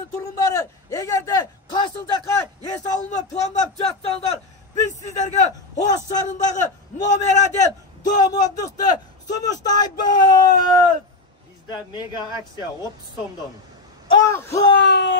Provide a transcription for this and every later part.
şarının turgunları egerde Kaysılcak'a es alınma planlap жатсаңдар, biz sizlerge Oş şarındagı numaradan domoduktu sunuştayбыз. Bizde mega aksiya 30 so'mdan. Aha!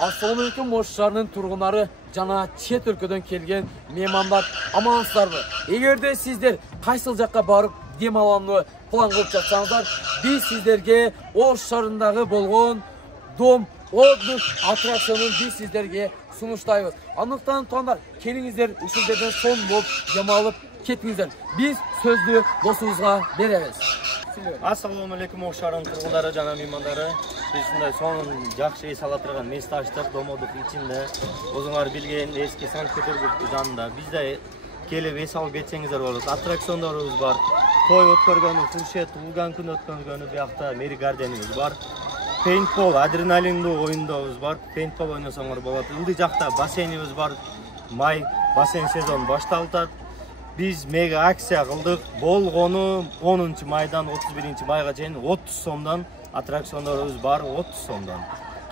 Assalamualaikum Oş şarının turgunları jana chet өлкөдөн kelgen mehmanдар amansыздарбы? Эгерде сиздер кайсыл жакка барып дем алууну план кылып жатсаңыздар, биз сиздерге Ош шарындагы болгон дом отдых аттракционун биз сиздерге сунуштайбыз. Андыктан туугандар, келиңиздер, ушул жерден сон болуп дем алып кетиңиздер. Биз сөздү досубузга беребиз. Assalomu alaykum Oş şarынын turgunları жана меймандары. Biz şunday son жакшы эс ала турган месте ачтык домодук ичинде. Өзүңөр билген эски Санкт-Петербург жанында. Бизде келип эс алып кетсеңиздер болот. Аттракциондорубуз бар. Той өткөргөнү, фуршет, улган күн өткөргөнү биякта Мери Гарденибиз бар. Пейнтбол, адреналиндүү оюндорубуз бар. Пейнтбол ойносоңор болот. Ылдый жакта бассейнибиз бар. Май бассейн сезону башталат. Biz mega aksiya kıldık. Болгону 10 майдан 31 майга чейин 30 сомдон аттракциондорубуз бар, 30 сомдон.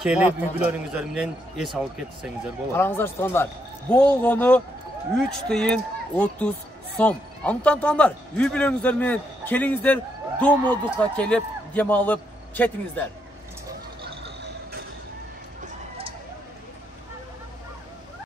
Келип үй-бүлөрүңүздөр менен эс алып кетсеңиздер болот. Караңыздар туугандар, болгону 3 тыйын 30 сом. Андыктан туугандар, үй-бүлөрүңүздөр менен келиңиздер, домодукка келип дем алып кетиңиздер.